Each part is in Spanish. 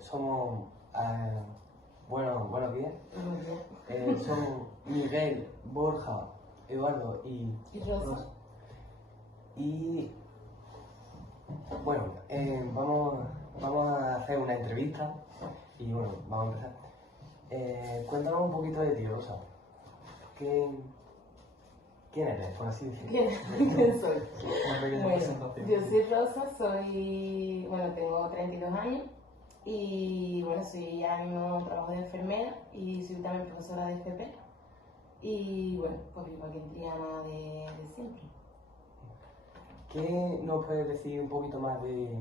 somos, buenos días. Somos Miguel, Borja, Eduardo y Rosa. Y bueno, vamos a hacer una entrevista y bueno, vamos a empezar. Cuéntanos un poquito de ti, Rosa. ¿Quién eres, por así decirlo? ¿Quién soy? Una pequeña Bueno, presentación. yo soy Rosa, tengo 32 años y bueno, soy ahora mismo trabajo de enfermera y soy también profesora de FP y bueno, pues vivo aquí en Triana de siempre. ¿Qué nos puedes decir un poquito más de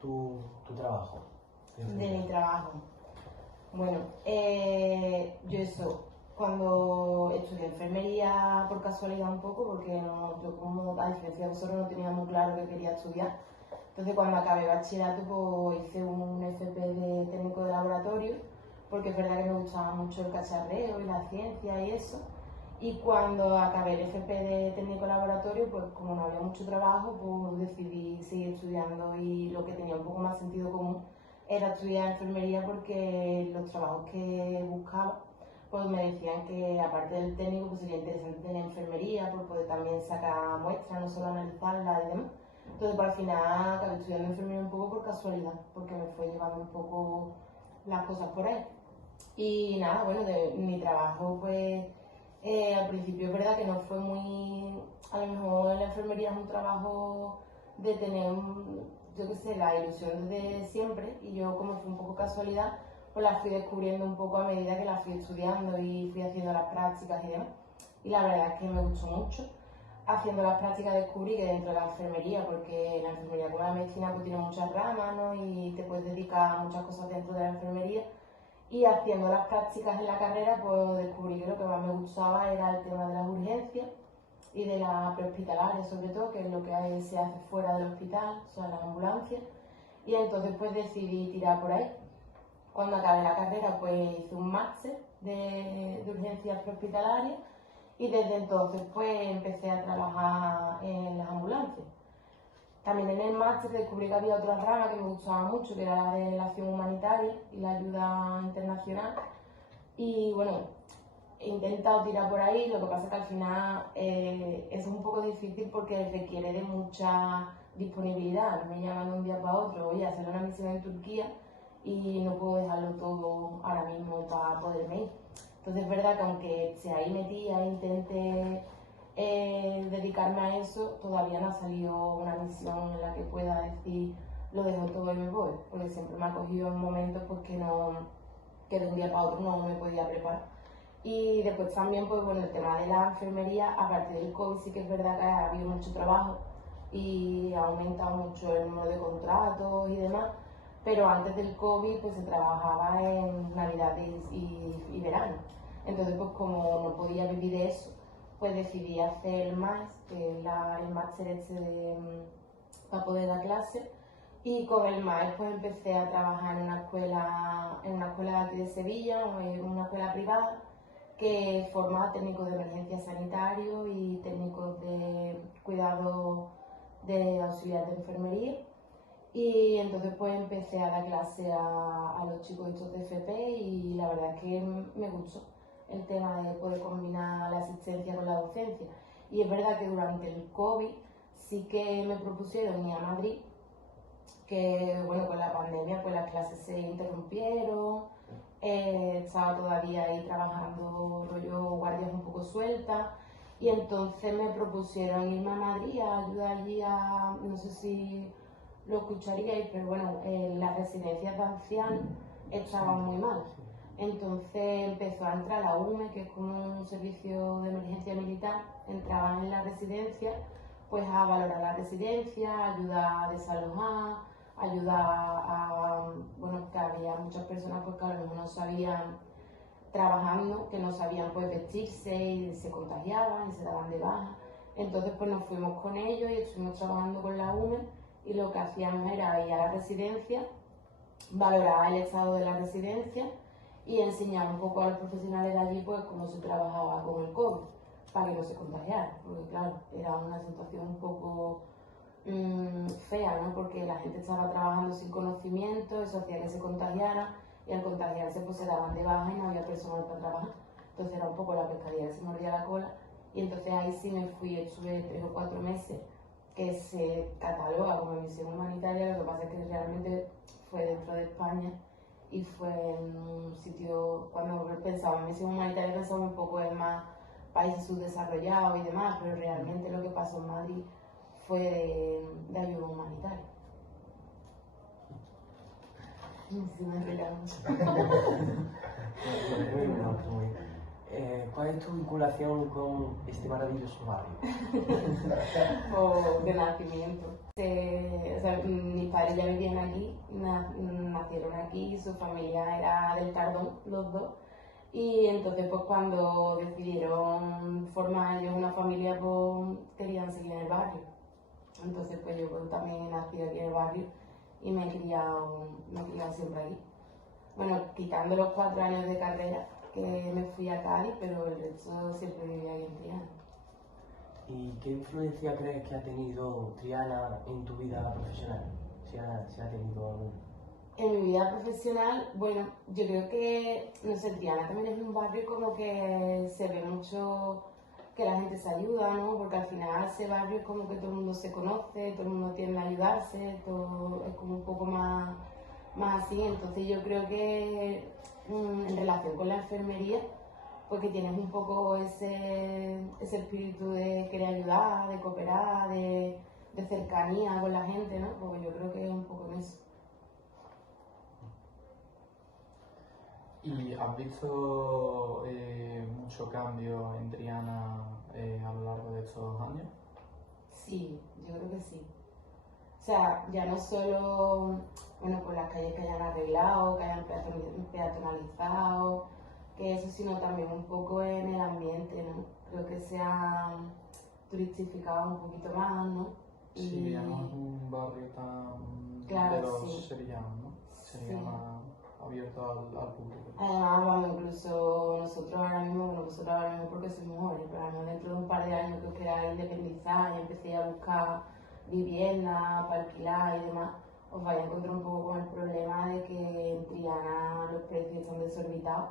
tu trabajo? De mi trabajo. Bueno, cuando estudié enfermería por casualidad un poco, porque yo como a diferencia de vosotros no tenía muy claro que quería estudiar. Entonces cuando acabé bachillerato pues hice un FP de técnico de laboratorio, porque es verdad que me gustaba mucho el cacharreo y la ciencia y eso. Y cuando acabé el FP de técnico de laboratorio, pues como no había mucho trabajo, pues decidí seguir estudiando y lo que tenía un poco más sentido común era estudiar enfermería porque los trabajos que buscaba pues me decían que aparte del técnico pues sería interesante tener enfermería por poder también sacar muestras, no solo analizarlas y demás. Entonces pues, al final acabé estudiando enfermería un poco por casualidad, porque me fue llevando un poco las cosas por ahí. Y nada, bueno, de mi trabajo pues al principio es verdad que no fue muy, a lo mejor la enfermería es un trabajo de tener, yo qué sé, la ilusión de siempre y yo como fue un poco casualidad, pues la fui descubriendo un poco a medida que la fui estudiando y fui haciendo las prácticas y demás. Y la verdad es que me gustó mucho. Haciendo las prácticas descubrí que dentro de la enfermería, porque la enfermería con la medicina pues tiene muchas ramas, ¿no? Y te puedes dedicar a muchas cosas dentro de la enfermería. Y haciendo las prácticas en la carrera, pues descubrí que lo que más me gustaba era el tema de las urgencias y de la prehospitalaria, sobre todo, que es lo que se hace fuera del hospital, o sea, las ambulancias. Y entonces pues decidí tirar por ahí. Cuando acabé la carrera, pues hice un máster de urgencias prehospitalarias y desde entonces pues empecé a trabajar en las ambulancias. También en el máster descubrí que había otra rama que me gustaba mucho, que era la de la acción humanitaria y la ayuda internacional. Y bueno, he intentado tirar por ahí, lo que pasa es que al final es un poco difícil porque requiere de mucha disponibilidad. No me llaman de un día para otro, oye, hacer una misión en Turquía y no puedo dejarlo todo ahora mismo para poderme ir. Entonces es verdad que aunque esté ahí metida e intente dedicarme a eso, todavía no ha salido una misión en la que pueda decir lo dejo todo y me voy, porque siempre me ha cogido en momentos pues, que de un día para otro no me podía preparar. Y después también, pues bueno, el tema de la enfermería, aparte del COVID, sí que es verdad que ha habido mucho trabajo y ha aumentado mucho el número de contratos y demás, pero antes del COVID pues se trabajaba en Navidades y verano. Entonces, pues como no podía vivir de eso, pues decidí hacer el MAES, que es el máster para poder dar clase. Y con el MAES pues empecé a trabajar en una escuela de aquí de Sevilla, una escuela privada, que forma técnicos de emergencia sanitario y técnicos de cuidado de auxiliar de enfermería. Y entonces pues empecé a dar clase a los chicos estos de FP y la verdad es que me gustó el tema de poder combinar la asistencia con la docencia. Y es verdad que durante el COVID sí que me propusieron ir a Madrid, que bueno, con la pandemia pues las clases se interrumpieron, estaba todavía ahí trabajando rollo guardias un poco sueltas y entonces me propusieron irme a Madrid a ayudar allí a, no sé si lo escucharíais, pero bueno, las residencias de ancianos estaban muy mal. Entonces empezó a entrar la UME, que es como un servicio de emergencia militar, entraban en la residencia pues a valorar la residencia, ayudar a desalojar, ayudar a, bueno, que había muchas personas pues, que a lo mejor no sabían trabajando, que no sabían pues vestirse y se contagiaban y se daban de baja. Entonces pues nos fuimos con ellos y estuvimos trabajando con la UME y lo que hacíamos era ir a la residencia, valorar el estado de la residencia y enseñar un poco a los profesionales de allí pues cómo se trabajaba con el COVID para que no se contagiaran, porque claro, era una situación un poco fea, ¿no? Porque la gente estaba trabajando sin conocimiento, eso hacía que se contagiara y al contagiarse pues se daban de baja y no había personal para trabajar. Entonces era un poco la pescadilla que se mordía la cola y entonces ahí sí me fui, estuve 3 o 4 meses que se cataloga como misión humanitaria, lo que pasa es que realmente fue dentro de España y fue en un sitio, cuando pensaba en misión humanitaria pensaba un poco en más países subdesarrollados y demás, pero realmente lo que pasó en Madrid fue de ayuda humanitaria. Sí, me enrollo mucho. ¿Cuál es tu vinculación con este maravilloso barrio? O de nacimiento. O sea, mis padres ya vivían aquí, nacieron aquí, su familia era del Cardón, los dos. Y entonces pues cuando decidieron formar ellos una familia pues querían seguir en el barrio. Entonces pues yo pues, también he nacido aquí en el barrio y me he criado siempre aquí. Bueno, quitando los 4 años de carrera que me fui a Cádiz, pero el resto siempre viví aquí en Triana. ¿Y qué influencia crees que ha tenido Triana en tu vida profesional? Si ha tenido alguna. En mi vida profesional, bueno, yo creo que, no sé, Triana también es un barrio como que se ve mucho que la gente se ayuda, ¿no? Porque al final ese barrio es como que todo el mundo se conoce, todo el mundo tiende a ayudarse, todo es como un poco más así. Entonces yo creo que en relación con la enfermería, pues que tienes un poco ese espíritu de querer ayudar, de cooperar, de cercanía con la gente, ¿no? Pues yo creo que es un poco en eso. ¿Y has visto mucho cambio en Triana a lo largo de estos años? Sí, yo creo que sí. O sea, ya no solo, bueno, por las calles que hayan arreglado, que hayan peatonalizado, que eso, sino también un poco en el ambiente, ¿no? Creo que se ha turistificado un poquito más, ¿no? Sí, ya no es un barrio tan Claro, de los sí. sevillanos, ¿no? Sería Sí. más abierto al público. Además, vamos, incluso nosotros ahora mismo porque somos jóvenes, pero además dentro de un par de años que os queráis independizar y empecé a buscar vivienda para alquilar y demás, os vais a encontrar un poco con el problema de que en Triana los precios están desorbitados.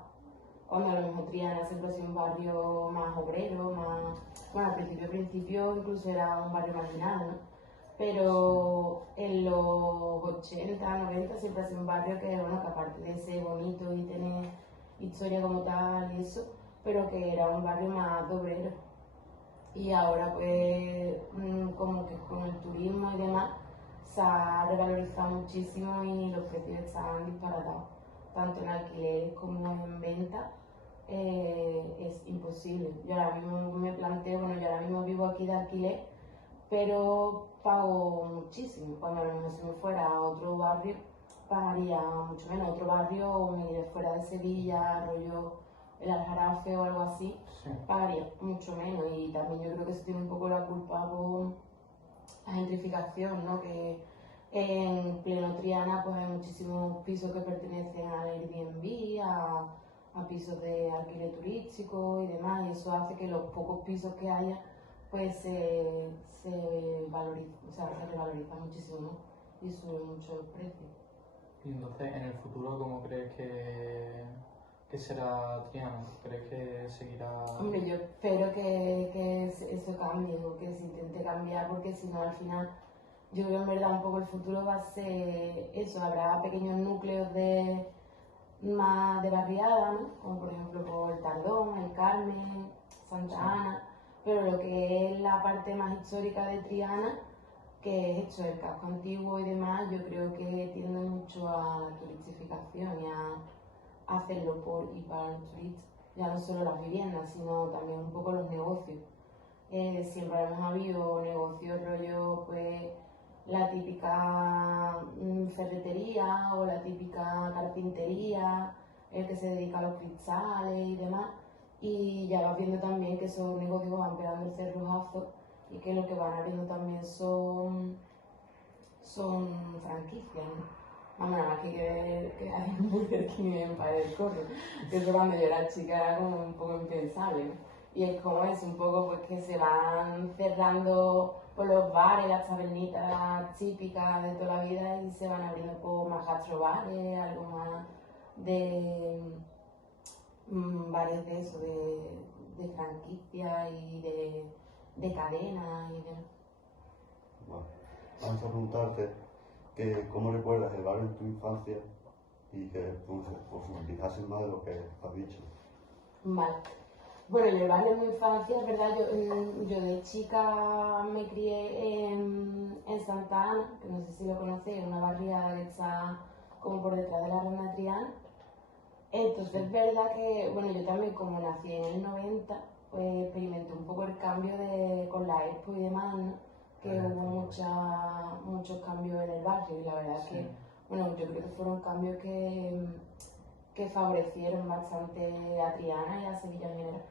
Cuando a lo mejor Triana siempre ha sido un barrio más obrero, más... Bueno, al principio incluso era un barrio marginal, ¿no? Pero en los 80, 90 siempre ha sido un barrio que, bueno, que aparte de ser bonito y tener historia como tal y eso, pero que era un barrio más de obrero. Y ahora pues como que con el turismo y demás se ha revalorizado muchísimo y los precios están disparatados, tanto en alquileres como en venta. Es imposible. Yo ahora mismo me planteo, bueno, yo ahora mismo vivo aquí de alquiler, pero pago muchísimo. Cuando a lo mejor si me fuera a otro barrio, pagaría mucho menos. Otro barrio, o me iré fuera de Sevilla, rollo el Aljarafe o algo así, Sí. pagaría mucho menos. Y también yo creo que eso tiene un poco la culpa por la gentrificación, ¿no? Que en pleno Triana pues hay muchísimos pisos que pertenecen al Airbnb, a pisos de alquiler turístico y demás, y eso hace que los pocos pisos que haya pues se valoriza, o sea, se revaloriza muchísimo, ¿no? Y sube mucho el precio. Y entonces, en el futuro, ¿cómo crees que será Triana? ¿Crees que seguirá...? Hombre, yo espero que eso cambie o que se intente cambiar, porque si no al final yo creo en verdad un poco el futuro va a ser eso, habrá pequeños núcleos más de barriada, ¿no? Como por ejemplo por el Tardón, el Carmen, Santa Ana, pero lo que es la parte más histórica de Triana, que es hecho el casco antiguo y demás, yo creo que tiende mucho a la turistificación y a hacerlo por y para los turistas. Ya no solo las viviendas, sino también un poco los negocios. Siempre hemos habido negocios rollo, pues la típica ferretería o la típica carpintería, el que se dedica a los cristales y demás. Y ya vas viendo también que esos negocios van pegando el cerrojazo y que lo que van abriendo también son franquicias, ¿no? Vamos, nada más que hay un Burger King en Pared del Corro, que eso cuando yo era chica era como un poco impensable, ¿no? Y es como es un poco pues que se van cerrando por los bares, las tabernitas típicas de toda la vida y se van abriendo por más gastrobares, algo más de bares de eso, de franquicia y de cadena y de... Bueno, vamos a preguntarte que cómo recuerdas el barrio en tu infancia y que profundizases más de lo que has dicho. Vale. Bueno, en el barrio de mi infancia, es verdad, yo de chica me crié en Santa Ana, que no sé si lo conocéis, una barriada que está como por detrás de la Ronda Triana. Entonces es verdad que, bueno, yo también como nací en el 90, pues experimenté un poco el cambio con la Expo y demás, ¿no? Que hubo muchos cambios en el barrio y la verdad es que, bueno, yo creo que fueron cambios que favorecieron bastante a Triana y a Sevilla en general.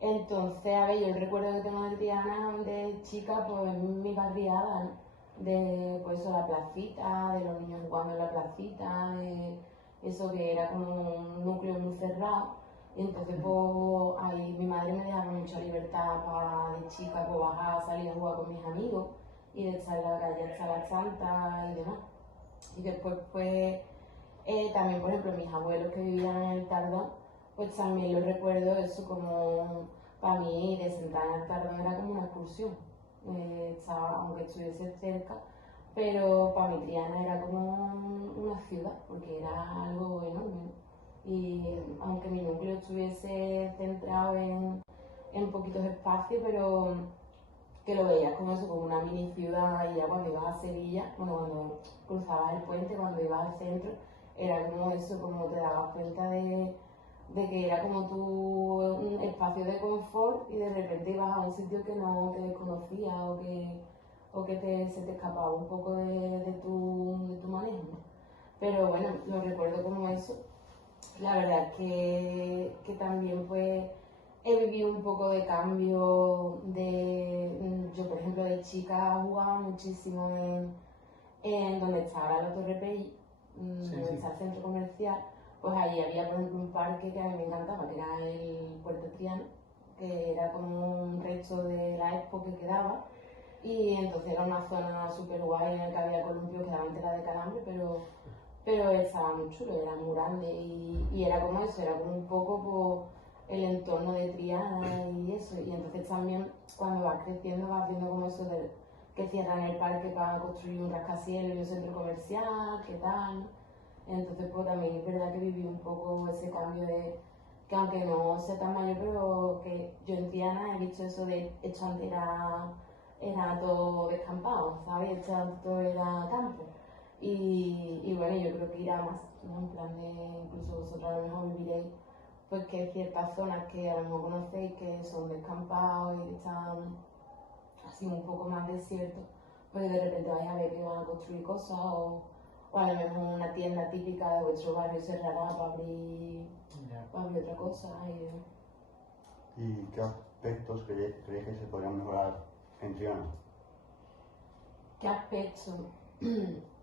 Entonces, a ver, yo el recuerdo que tengo de Triana de chica, pues mi barriada, ¿no? De pues eso, la placita, de los niños jugando en la placita, de eso que era como un núcleo muy cerrado. Y entonces, pues ahí mi madre me dejaba mucha libertad para de chica, pues bajar, salir a jugar con mis amigos y de estar en la calle hasta las tantas y demás. Y después, pues también, por ejemplo, mis abuelos que vivían en el Tardón, pues también lo recuerdo eso como, para mí, de sentar en el Tardón era como una excursión, aunque estuviese cerca, pero para mi Triana era como una ciudad, porque era algo enorme. Y aunque mi núcleo estuviese centrado en poquitos espacios, pero que lo veías como eso, como una mini ciudad, y ya cuando ibas a Sevilla, bueno, cuando cruzabas el puente, cuando ibas al centro, era como eso, como te dabas cuenta de que era como tu espacio de confort y de repente ibas a un sitio que no te desconocías o que se te escapaba un poco de tu manejo, ¿no? Pero bueno, lo recuerdo como eso. La verdad es que también pues he vivido un poco de cambio yo por ejemplo de chica jugaba muchísimo en donde está ahora la Torre Pelli, donde está el centro comercial, pues ahí había por ejemplo un parque que a mí me encantaba, que era el Puerto Triano, que era como un resto de la Expo que quedaba, y entonces era una zona súper guay en la que había columpios que daban tela de calambre, pero estaba muy chulo, era muy grande y era como eso, era como un poco el entorno de Triana y eso. Y entonces también cuando vas creciendo vas viendo como eso de que cierran el parque para construir un rascacielos y un centro comercial, qué tal. Entonces pues también es verdad que viví un poco ese cambio de que aunque no sea tan mayor, pero que yo en Triana he visto eso de hecho antes era todo descampado, ¿sabes? Hecho antes todo era campo. Y bueno, yo creo que irá más, ¿no? En plan de, incluso vosotros a lo mejor viviréis, pues que hay ciertas zonas que a lo mejor conocéis que son descampados y que están así un poco más desiertos, pues de repente vais a ver que van a construir cosas o a lo mejor una tienda típica de vuestro barrio cerrará para abrir otra cosa. ¿Y qué aspectos creéis que se podrían mejorar en Triana? ¿Qué aspecto?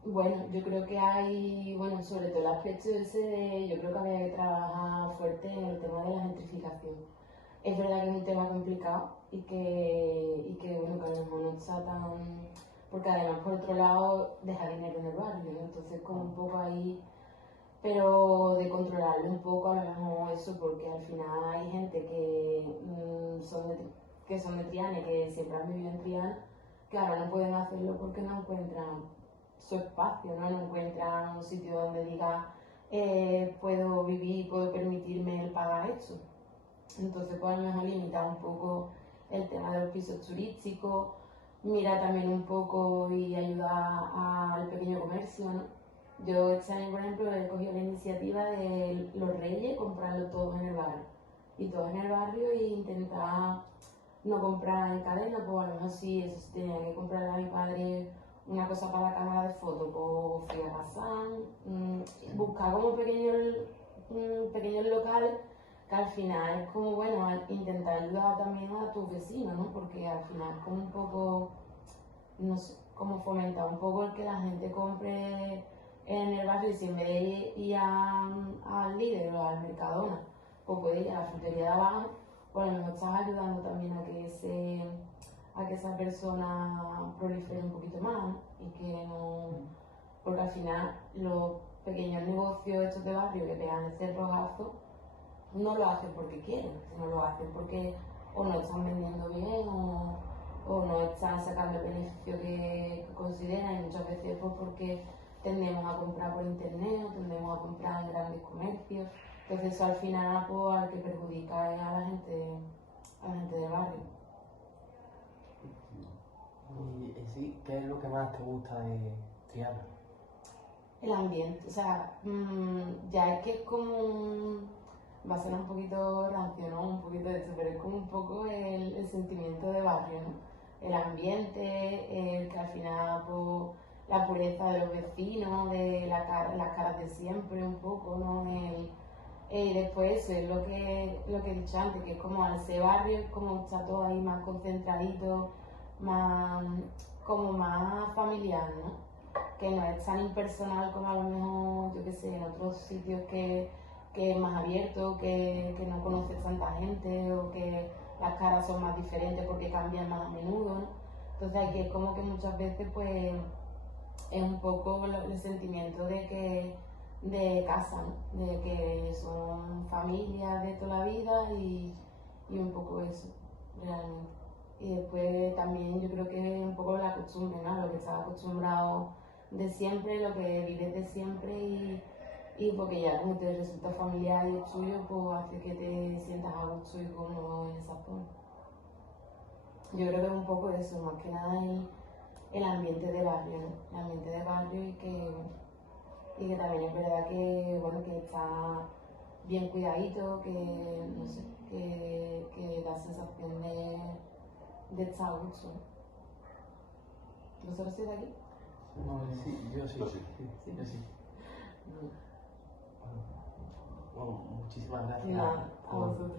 Bueno, yo creo que hay, bueno, sobre todo el aspecto ese de, yo creo que había que trabajar fuerte en el tema de la gentrificación. Es verdad que es un tema complicado bueno, que a lo mejor no está tan... Porque además, por otro lado, deja dinero en el barrio, ¿no? Entonces como un poco ahí, pero de controlarlo un poco a lo mejor eso, porque al final hay gente que son de Triana y que siempre han vivido en Triana, que ahora no pueden hacerlo porque no encuentran su espacio, no encuentran un sitio donde diga puedo vivir, puedo permitirme el pagar eso. Entonces pues a lo mejor limitar un poco el tema de los pisos turísticos, mira también un poco y ayudar al pequeño comercio, ¿no? Yo este año, por ejemplo, he cogido la iniciativa de los Reyes, comprarlo todos en el barrio. Y todos en el barrio e intentar no comprar en cadena, pues a lo mejor sí, eso sí tenía que comprar a mi padre una cosa para la cámara de fotos, pues fui a Kazán, buscar como pequeños locales que al final es como, bueno, intentar ayudar también a tus vecinos, ¿no? Porque al final es como un poco, no sé, como fomentar un poco el que la gente compre en el barrio y si en vez de ir al líder o al Mercadona, pues puede ir a la frutería de abajo, pues a lo mejor estás ayudando también a que esa persona prolifere un poquito más, ¿no? Y que no, porque al final los pequeños negocios estos de barrio que pegan ese rojazo no lo hacen porque quieren, sino lo hacen porque o no están vendiendo bien o no están sacando el beneficio que consideran, y muchas veces pues porque tendemos a comprar por internet o tendemos a comprar en grandes comercios. Entonces eso al final pues, al que perjudica es a la gente del barrio. Y sí, ¿qué es lo que más te gusta de Triana? El ambiente, o sea, ya es que es como va a ser un poquito rancio, ¿no? Un poquito de eso, pero es como un poco el sentimiento de barrio, ¿no? El ambiente, el que al final, pues, la pureza de los vecinos, de las caras de siempre, un poco, ¿no? Después eso es lo que he dicho antes, que es como al ser barrio, es como está todo ahí más concentradito, más, como más familiar, ¿no? Que no es tan impersonal como a lo mejor, yo qué sé, en otros sitios que es más abierto, que no conoces tanta gente o que las caras son más diferentes porque cambian más a menudo, ¿no? Entonces aquí es como que muchas veces pues es un poco el sentimiento de casa, ¿no? De que son familias de toda la vida y un poco eso, realmente. Y después también yo creo que es un poco la costumbre, ¿no? Lo que estás acostumbrado de siempre, lo que vives de siempre y porque ya como te resulta familiar y es tuyo, pues hace que te sientas a gusto y cómodo en esa zona. Yo creo que es un poco eso, más que nada el ambiente de barrio, ¿no? El ambiente de barrio y que también es verdad que, bueno, que está bien cuidadito, que, no sé, que da sensación de estar a gusto. ¿Vosotros sois de aquí? No, Sí, yo sí. Yo sí. yo sí. Bueno, muchísimas gracias. Nada, a vosotros.